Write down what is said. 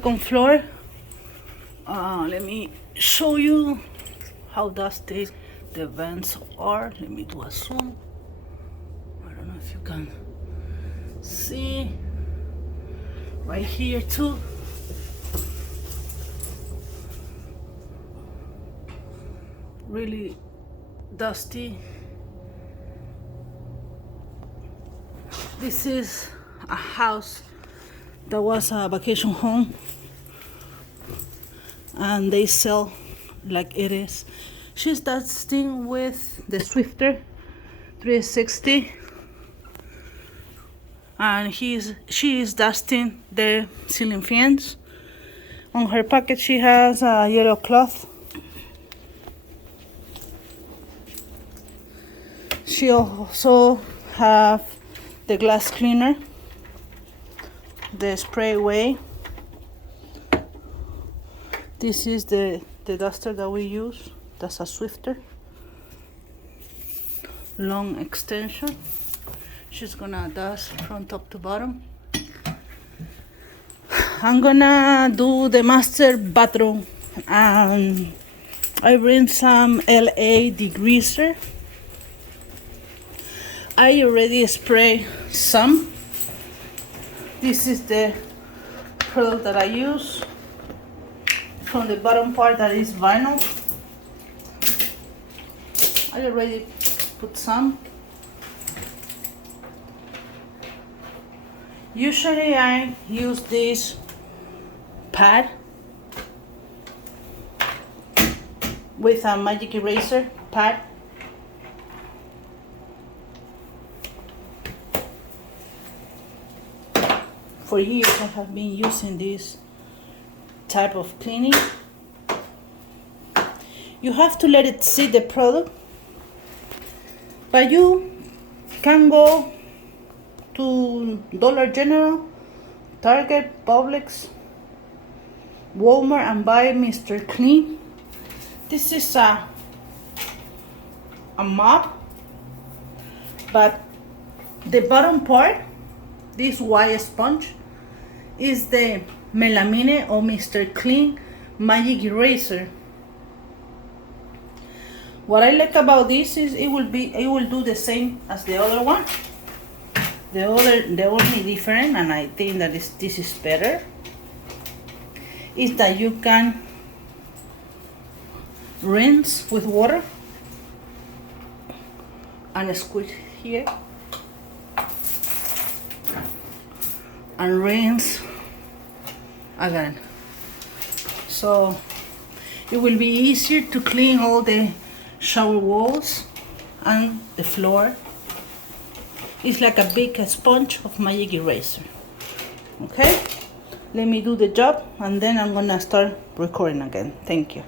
second floor. Let me show you how dusty the vents are. Let me do a zoom. I don't know if you can see right here too. Really dusty. This is a house that was a vacation home, and they sell like it is. She's dusting with the Swiffer 360, and she is dusting the ceiling fans. On her pocket she has a yellow cloth. She also have the glass cleaner, the spray way. This is the duster that we use. That's a Swiffer. Long extension. She's gonna dust from top to bottom. I'm gonna do the master bathroom, and I bring some LA degreaser. I already spray some. This is the product that I use. From the bottom part that is vinyl, I already put some. Usually I use this pad with a magic eraser pad. For years I have been using this type of cleaning. You have to let it see the product, but you can go to Dollar General, Target, Publix, Walmart and buy Mr. Clean. This is a mop, but the bottom part, this white sponge, is the Melamine or Mr. Clean Magic Eraser. What I like about this is it will do the same as the other one. The only different, and I think that this is better, is that you can rinse with water and squeeze here and rinse again. So it will be easier to clean all the shower walls and the floor. It's like a big sponge of magic eraser. Okay, let me do the job and then I'm gonna start recording again. Thank you.